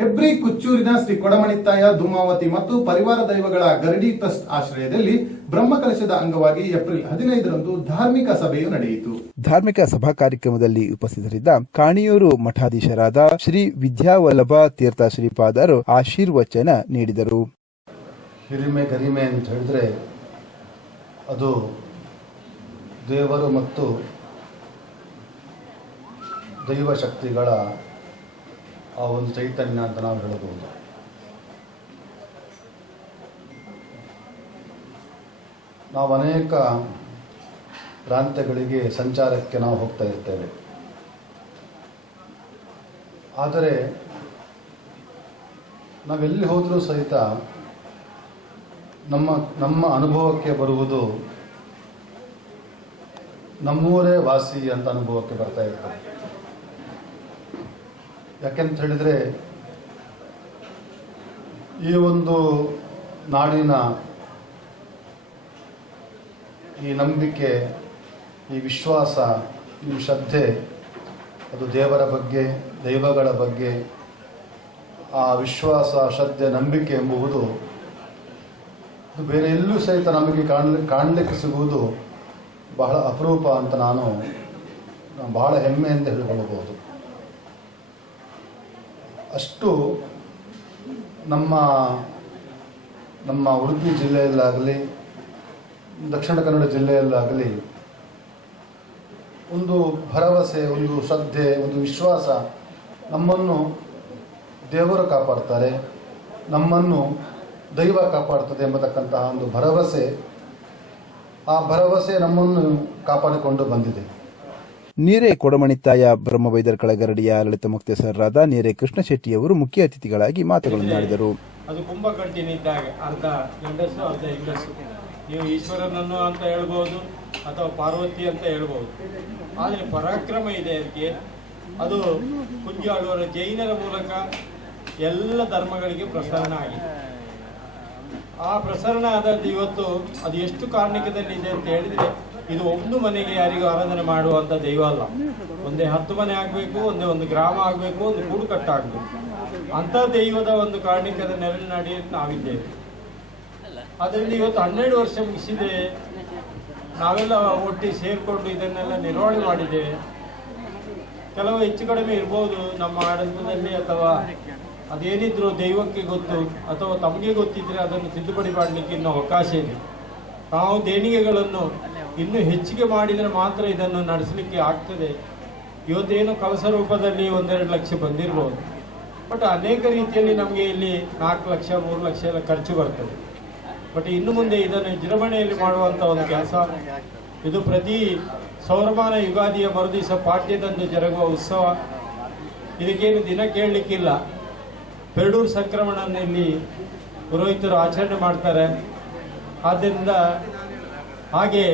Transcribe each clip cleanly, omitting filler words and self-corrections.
ಹೆಬ್ರಿ ಕುಚ್ಚೂರಿನ ಶ್ರೀ ಕೊಡಮಣಿತ್ತಾಯ ಧೂಮಾವತಿ ಮತ್ತು ಪರಿವಾರ ದೈವಗಳ ಗರಡಿ ಟ್ರಸ್ಟ್ ಆಶ್ರಯದಲ್ಲಿ ಬ್ರಹ್ಮಕಲಶದ ಅಂಗವಾಗಿ ಏಪ್ರಿಲ್ 15ರಂದು ಧಾರ್ಮಿಕ ಸಭೆಯು ನಡೆಯಿತು. ಧಾರ್ಮಿಕ ಸಭಾ ಕಾರ್ಯಕ್ರಮದಲ್ಲಿ ಉಪಸ್ಥಿತರಿದ್ದ ಕಾಣಿಯೂರು ಮಠಾಧೀಶರಾದ ಶ್ರೀ ವಿದ್ಯಾವಲ್ಲಭ ತೀರ್ಥ ಶ್ರೀಪಾದರು ಆಶೀರ್ವಚನ ನೀಡಿದರು. ಹಿರಿಮೆ ಗರಿಮೆ ಅಂತ ಹೇಳಿದ್ರೆ ಅದು ದೇವರು ಮತ್ತು ದೈವ ಶಕ್ತಿಗಳ ಆ ಒಂದು ಚೈತನ್ಯ ಅಂತ ನಾವು ಹೇಳಬಹುದು. ನಾವು ಅನೇಕ ಪ್ರಾಂತ್ಯಗಳಿಗೆ ಸಂಚಾರಕ್ಕೆ ನಾವು ಹೋಗ್ತಾ ಇರ್ತೇವೆ. ಆದರೆ ನಾವೆಲ್ಲಿ ಹೋದರೂ ಸಹಿತ ನಮ್ಮ ಅನುಭವಕ್ಕೆ ಬರುವುದು ನಮ್ಮೂರೇ ವಾಸಿ ಅಂತ ಅನುಭವಕ್ಕೆ ಬರ್ತಾ ಇರ್ತದೆ. ಯಾಕೆಂತ ಹೇಳಿದರೆ ಈ ಒಂದು ನಾಡಿನ ಈ ನಂಬಿಕೆ, ಈ ವಿಶ್ವಾಸ, ಈ ಶ್ರದ್ಧೆ, ಅದು ದೇವರ ಬಗ್ಗೆ, ದೈವಗಳ ಬಗ್ಗೆ ಆ ವಿಶ್ವಾಸ, ಶ್ರದ್ಧೆ, ನಂಬಿಕೆ ಎಂಬುದು ಅದು ಬೇರೆ ಎಲ್ಲೂ ಸಹಿತ ನಮಗೆ ಕಾಣಲಿಕ್ಕೆ ಸಿಗುವುದು ಬಹಳ ಅಪರೂಪ ಅಂತ ನಾನು ಬಹಳ ಹೆಮ್ಮೆಯಿಂದ ಹೇಳಿಕೊಳ್ಳಬಹುದು. ಅಷ್ಟು ನಮ್ಮ ಉಡುಪಿ ಜಿಲ್ಲೆಯಲ್ಲಾಗಲಿ, ದಕ್ಷಿಣ ಕನ್ನಡ ಜಿಲ್ಲೆಯಲ್ಲಾಗಲಿ ಒಂದು ಭರವಸೆ, ಒಂದು ಶ್ರದ್ಧೆ, ಒಂದು ವಿಶ್ವಾಸ, ನಮ್ಮನ್ನು ದೇವರು ಕಾಪಾಡ್ತಾರೆ, ನಮ್ಮನ್ನು ದೈವ ಕಾಪಾಡ್ತದೆ ಎಂಬತಕ್ಕಂತಹ ಒಂದು ಭರವಸೆ, ಆ ಭರವಸೆ ನಮ್ಮನ್ನು ಕಾಪಾಡಿಕೊಂಡು ಬಂದಿದೆ. ನೀರೆ ಕೊಡಮಣಿತ್ತಾಯ ಬ್ರಹ್ಮವೈದರ್ಕಳ ಗರಡಿಯ ಲಲಿತ ಮುಕ್ತೇಸರರಾದ ನೀರೆ ಕೃಷ್ಣ ಶೆಟ್ಟಿಯವರು ಮುಖ್ಯ ಅತಿಥಿಗಳಾಗಿ ಮಾತುಗಳನ್ನಾಡಿದರು. ಅದು ಕುಂಭಕರ್ಣಿನಿ ಇದ್ದಾಗ ಅರ್ಧ ಗಂಡಸು ಅರ್ಧ ಹೆಂಗಸು. ನೀವು ಈಶ್ವರನನ್ನು ಅಂತ ಹೇಳ್ಬೋದು ಅಥವಾ ಪಾರ್ವತಿ ಅಂತ ಹೇಳ್ಬೋದು. ಆದರೆ ಪರಾಕ್ರಮ ಇದೆ ಅದಕ್ಕೆ. ಅದು ಕುಂಜಾಳುವರ ಜೈನರ ಮೂಲಕ ಎಲ್ಲ ಧರ್ಮಗಳಿಗೆ ಪ್ರಸರಣ ಆಗಿದೆ. ಆ ಪ್ರಸರಣ ಆದದ್ದು ಇವತ್ತು ಅದು ಎಷ್ಟು ಕಾರ್ಣಿಕದಲ್ಲಿ ಇದೆ ಅಂತ ಹೇಳಿದರೆ, ಇದು ಒಂದು ಮನೆಗೆ ಯಾರಿಗೂ ಆರಾಧನೆ ಮಾಡುವಂಥ ದೈವ ಅಲ್ಲ. ಒಂದೇ 10 ಮನೆ ಆಗಬೇಕು, ಒಂದೇ ಒಂದು ಗ್ರಾಮ ಆಗಬೇಕು, ಒಂದು ಕೂಡುಕಟ್ಟು ಆಗಬೇಕು. ಅಂಥ ದೈವದ ಒಂದು ಕಾರ್ಣಿಕದ ನೆರಳಿನಡಿ ನಾವಿದ್ದೇವೆ. ಅದರಲ್ಲಿ ಇವತ್ತು 12 ವರ್ಷ ಮುಗಿಸಿದೆ. ನಾವೆಲ್ಲ ಒಟ್ಟಿಗೆ ಸೇರಿಕೊಂಡು ಇದನ್ನೆಲ್ಲ ನಿರ್ವಹಣೆ ಮಾಡಿದ್ದೇವೆ. ಕೆಲವು ಹೆಚ್ಚು ಕಡಿಮೆ ಇರ್ಬೋದು ನಮ್ಮ ಆಡಳಿತದಲ್ಲಿ, ಅಥವಾ ಅದೇನಿದ್ರು ದೈವಕ್ಕೆ ಗೊತ್ತು, ಅಥವಾ ತಮಗೆ ಗೊತ್ತಿದ್ರೆ ಅದನ್ನು ತಿದ್ದುಪಡಿ ಮಾಡಲಿಕ್ಕೆ ಇನ್ನೂ ಅವಕಾಶ ಇದೆ. ನಾವು ದೇಣಿಗೆಗಳನ್ನು ಇನ್ನೂ ಹೆಚ್ಚಿಗೆ ಮಾಡಿದರೆ ಮಾತ್ರ ಇದನ್ನು ನಡೆಸಲಿಕ್ಕೆ ಆಗ್ತದೆ. ಇವತ್ತೇನು ಕಲಸ ರೂಪದಲ್ಲಿ 1-2 ಲಕ್ಷ ಬಂದಿರ್ಬೋದು, ಬಟ್ ಅನೇಕ ರೀತಿಯಲ್ಲಿ ನಮಗೆ ಇಲ್ಲಿ 4 ಲಕ್ಷ 3 ಲಕ್ಷ ಎಲ್ಲ ಖರ್ಚು ಬರ್ತದೆ. ಬಟ್ ಇನ್ನು ಮುಂದೆ ಇದನ್ನು ವಿಜೃಂಭಣೆಯಲ್ಲಿ ಮಾಡುವಂಥ ಒಂದು ಕೆಲಸ ಇದು. ಪ್ರತಿ ಸೌರಮಾನ ಯುಗಾದಿಯ ಮರುದಿವಸ ಪಾಡ್ಯದಂದು ಜರುಗುವ ಉತ್ಸವ. ಇದಕ್ಕೇನು ದಿನ ಕೇಳಲಿಕ್ಕಿಲ್ಲ. ಪೆರಡೂರು ಸಂಕ್ರಮಣವನ್ನು ಇಲ್ಲಿ ಪುರೋಹಿತರು ಆಚರಣೆ ಮಾಡ್ತಾರೆ. ಆದ್ದರಿಂದ ಹಾಗೆ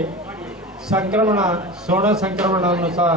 ಸಂಕ್ರಮಣ, ಸೋಣ ಸಂಕ್ರಮಣವನ್ನು ಸಹ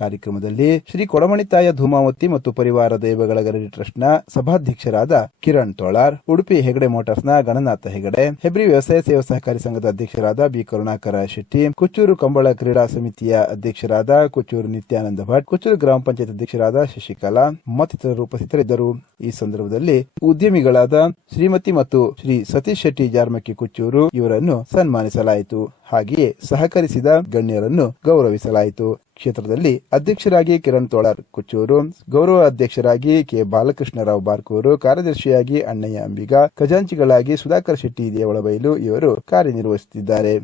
ಕಾರ್ಯಕ್ರಮದಲ್ಲಿ ಶ್ರೀ ಕೊಡಮಣಿತ್ತಾಯ ಧೂಮಾವತಿ ಮತ್ತು ಪರಿವಾರ ದೈವಗಳ ಗರಡಿ ಟ್ರಸ್ಟ್ನ ಸಭಾಧ್ಯಕ್ಷರಾದ ಕಿರಣ್ ತೋಳಾರ್, ಉಡುಪಿ ಹೆಗಡೆ ಮೋಟಾರ್ಸ್ನ ಗಣನಾಥ ಹೆಗಡೆ, ಹೆಬ್ರಿ ವ್ಯವಸಾಯ ಸೇವಾ ಸಹಕಾರಿ ಸಂಘದ ಅಧ್ಯಕ್ಷರಾದ ಬಿ ಕರುಣಾಕರ ಶೆಟ್ಟಿ, ಕುಚ್ಚೂರು ಕಂಬಳ ಕ್ರೀಡಾ ಸಮಿತಿಯ ಅಧ್ಯಕ್ಷರಾದ ಕುಚ್ಚೂರು ನಿತ್ಯಾನಂದ ಭಟ್, ಕುಚ್ಚೂರು ಗ್ರಾಮ ಪಂಚಾಯತ್ ಅಧ್ಯಕ್ಷರಾದ ಶಶಿಕಲಾ ಮತ್ತಿತರರು ಉಪಸ್ಥಿತರಿದ್ದರು. ಈ ಸಂದರ್ಭದಲ್ಲಿ ಉದ್ಯಮಿಗಳಾದ ಶ್ರೀಮತಿ ಮತ್ತು ಶ್ರೀ ಸತೀಶ್ ಶೆಟ್ಟಿ ಜಾರ್ಮಕ್ಕಿ ಕುಚ್ಚೂರು ಇವರನ್ನು ಸನ್ಮಾನಿಸಲಾಯಿತು. ಹಾಗೆಯೇ ಸಹಕರಿಸಿದ ಗಣ್ಯರನ್ನು ಗೌರವಿಸಲಾಯಿತು. ಕ್ಷೇತ್ರದಲ್ಲಿ ಅಧ್ಯಕ್ಷರಾಗಿ ಕಿರಣ್ ತೋಳಾರ್ ಕುಚ್ಚೂರು, ಗೌರವ ಅಧ್ಯಕ್ಷರಾಗಿ ಕೆ ಬಾಲಕೃಷ್ಣರಾವ್ ಬಾರ್ಕೂರು, ಕಾರ್ಯದರ್ಶಿಯಾಗಿ ಅಣ್ಣಯ್ಯ ಅಂಬಿಗ, ಖಜಾಂಚಿಗಳಾಗಿ ಸುಧಾಕರ್ ಶೆಟ್ಟಿ ದೇವಳಬೈಲು ಇವರು ಕಾರ್ಯನಿರ್ವಹಿಸುತ್ತಿದ್ದಾರೆ.